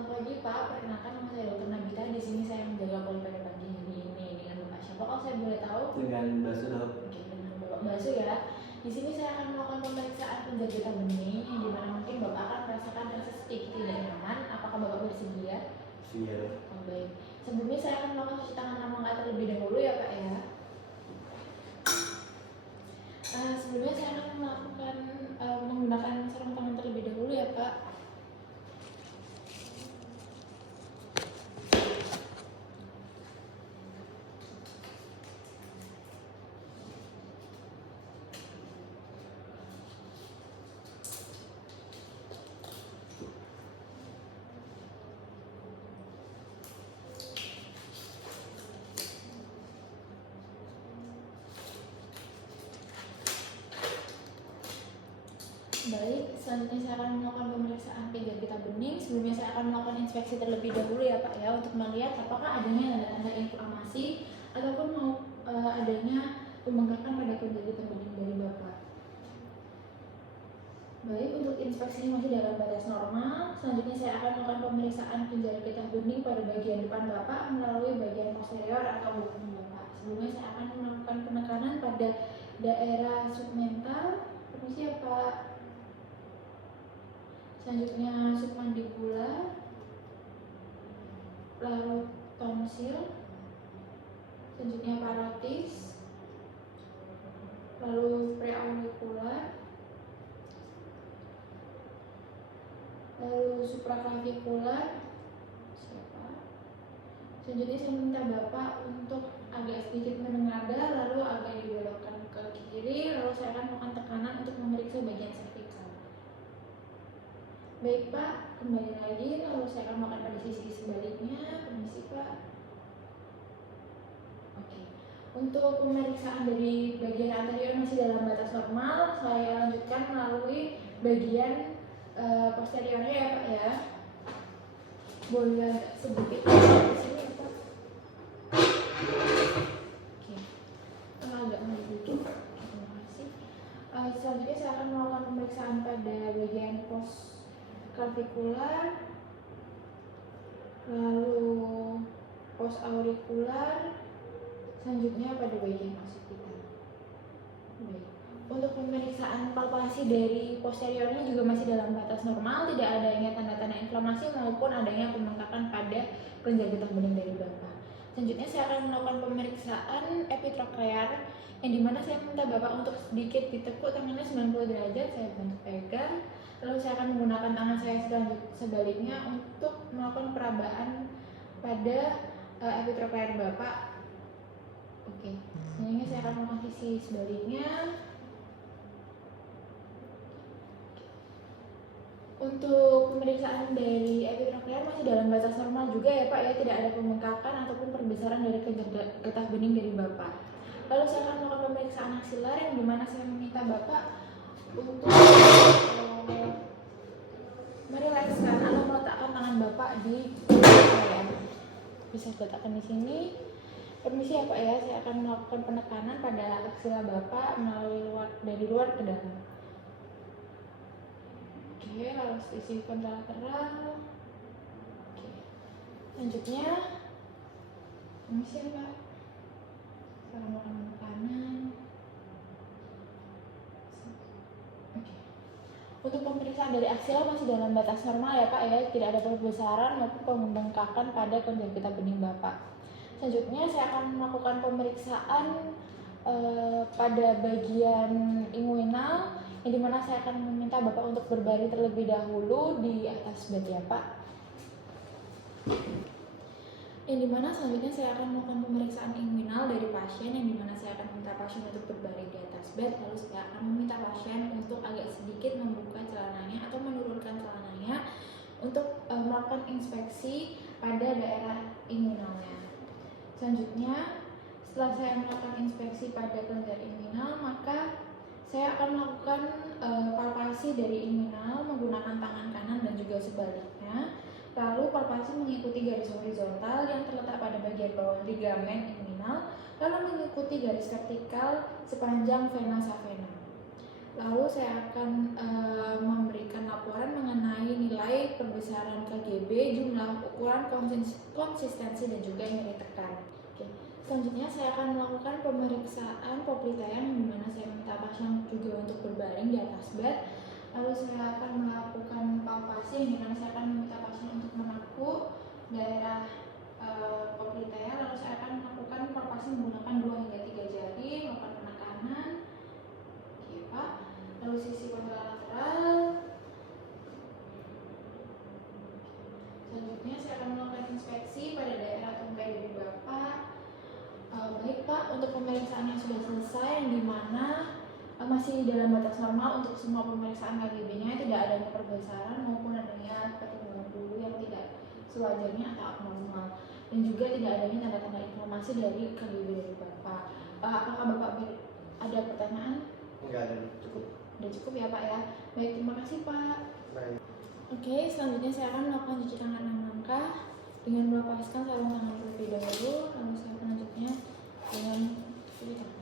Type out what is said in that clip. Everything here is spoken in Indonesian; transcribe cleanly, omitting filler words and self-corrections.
Selamat pagi Pak, perkenalkan nama saya Dr. Nabita. Di sini saya menjaga poli pada pagi hari ini dengan Bapak siapa? Kalau saya boleh tahu? Dengan Basu dok. Oke, dengan Bapak Basu ya. Di sini saya akan melakukan pemeriksaan kelenjar getah bening yang dimana mungkin Bapak akan merasakan rasa sedikit tidak nyaman. Apakah Bapak bersedia? Iya dok. Oh, baik. Sebelumnya saya akan melakukan cuci tangan ramah terlebih dahulu ya Pak ya. Sebelumnya saya akan melakukan menggunakan sarung tangan terlebih dahulu ya Pak. Baik, selanjutnya saya akan melakukan pemeriksaan kelenjar getah bening. Sebelumnya saya akan melakukan inspeksi terlebih dahulu ya Pak ya, untuk melihat apakah adanya tanda-tanda inflamasi ataupun mau adanya pembengkakan pada kelenjar getah bening dari Bapak. Baik, untuk inspeksinya masih dalam batas normal. Selanjutnya saya akan melakukan pemeriksaan kelenjar getah bening pada bagian depan Bapak melalui bagian posterior atau belakang Bapak. Sebelumnya saya akan melakukan penekanan pada daerah submental. Permisi ya Pak. Selanjutnya submandibular, lalu tonsil, selanjutnya parotis, lalu preaurikular, lalu supraklavikular. Selanjutnya saya minta Bapak untuk agak sedikit menengadah, lalu agak dibelokkan ke kiri, lalu saya akan melakukan tekanan untuk memeriksa bagian cervical. Baik Pak, kembali lagi, lalu saya akan melakukan pada sisi sebaliknya. Permisi Pak. Oke. Untuk pemeriksaan dari bagian anterior masih dalam batas normal. Saya lanjutkan melalui bagian posteriornya ya Pak ya. Boleh agak sedikit di sini ya Pak. Oke. Agak maju dulu. Terima kasih. Selanjutnya saya akan melakukan pemeriksaan pada bagian pos clavikular, lalu pos aurikular, selanjutnya pada bagian occipital. Baik. Untuk pemeriksaan palpasi dari posteriornya juga masih dalam batas normal, tidak adanya tanda-tanda inflamasi maupun adanya pembengkakan pada kelenjar getah bening dari Bapak. Selanjutnya saya akan melakukan pemeriksaan epitroklear yang dimana saya minta Bapak untuk sedikit ditekuk tangannya 90 derajat, saya bantu pegang. Lalu saya akan menggunakan tangan saya sebaliknya untuk melakukan perabaan pada epitroklear Bapak. Oke, selanjutnya saya akan melakukan sisi sebaliknya. Untuk pemeriksaan dari epitroklear masih dalam batas normal juga ya Pak ya, tidak ada pembengkakan ataupun perbesaran dari kelenjar getah bening dari Bapak. Lalu saya akan melakukan pemeriksaan aksilar yang dimana saya meminta Bapak untuk merilekskan atau meletakkan tangan Bapak di saya. Bisa letakkan di sini. Permisi ya Pak ya, saya akan melakukan penekanan pada aksila Bapak melalui dari luar ke dalam. Oke, lalu sisi kontralateral. Oke. Selanjutnya, permisi ya Pak. Saya melakukan penekanan. Oke. Untuk pemeriksaan dari aksila masih dalam batas normal ya Pak ya, tidak ada perbesaran maupun pembengkakan pada kelenjar getah bening Bapak. Selanjutnya saya akan melakukan pemeriksaan pada bagian inguinal yang dimana saya akan meminta Bapak untuk berbaring terlebih dahulu di atas bed ya Pak. Yang dimana selanjutnya saya akan melakukan pemeriksaan inguinal dari pasien, yang dimana saya akan meminta pasien untuk berbaring di atas bed, lalu saya akan meminta pasien untuk agak sedikit membuka celananya atau menurunkan celananya untuk melakukan inspeksi pada daerah inguinalnya. Selanjutnya, setelah saya melakukan inspeksi pada kelenjar inguinal, maka saya akan melakukan palpasi dari inguinal menggunakan tangan kanan dan juga sebaliknya. Lalu palpasi mengikuti garis horizontal yang terletak pada bagian bawah ligamen inguinal, lalu mengikuti garis vertikal sepanjang vena savena. Lalu saya akan memberikan laporan mengenai nilai perbesaran KGB, jumlah, ukuran, konsistensi, dan juga nyeri tekan. Oke. Selanjutnya saya akan melakukan pemeriksaan poplitean, di mana saya minta pasien juga untuk berbaring di atas bed. Lalu saya akan melakukan palpasi, di mana saya akan meminta pasien untuk menekuk daerah poplitean. Lalu saya akan melakukan palpasi menggunakan 2 hingga 3 jari, melakukan penekanan. Oke Pak. Lalu sisi kontralateral. Selanjutnya saya akan melakukan inspeksi pada daerah tungkai dari Bapak. Baik Pak, untuk pemeriksaan yang sudah selesai, yang dimana masih dalam batas normal untuk semua pemeriksaan KGB-nya, tidak adanya perbesaran maupun adanya pertumbuhan bulu yang tidak sewajarnya atau abnormal, dan juga tidak adanya tanda-tanda inflamasi dari KGB dari Bapak. Apakah Bapak ada pertanyaan? Enggak ada, cukup. Udah cukup ya Pak ya. Baik, terima kasih Pak. Baik. Oke, selanjutnya saya akan melakukan cuci tangan 6 langkah dengan melepaskan sarung tangan terlebih dahulu, lalu saya akan lanjutnya dengan cuci tangan.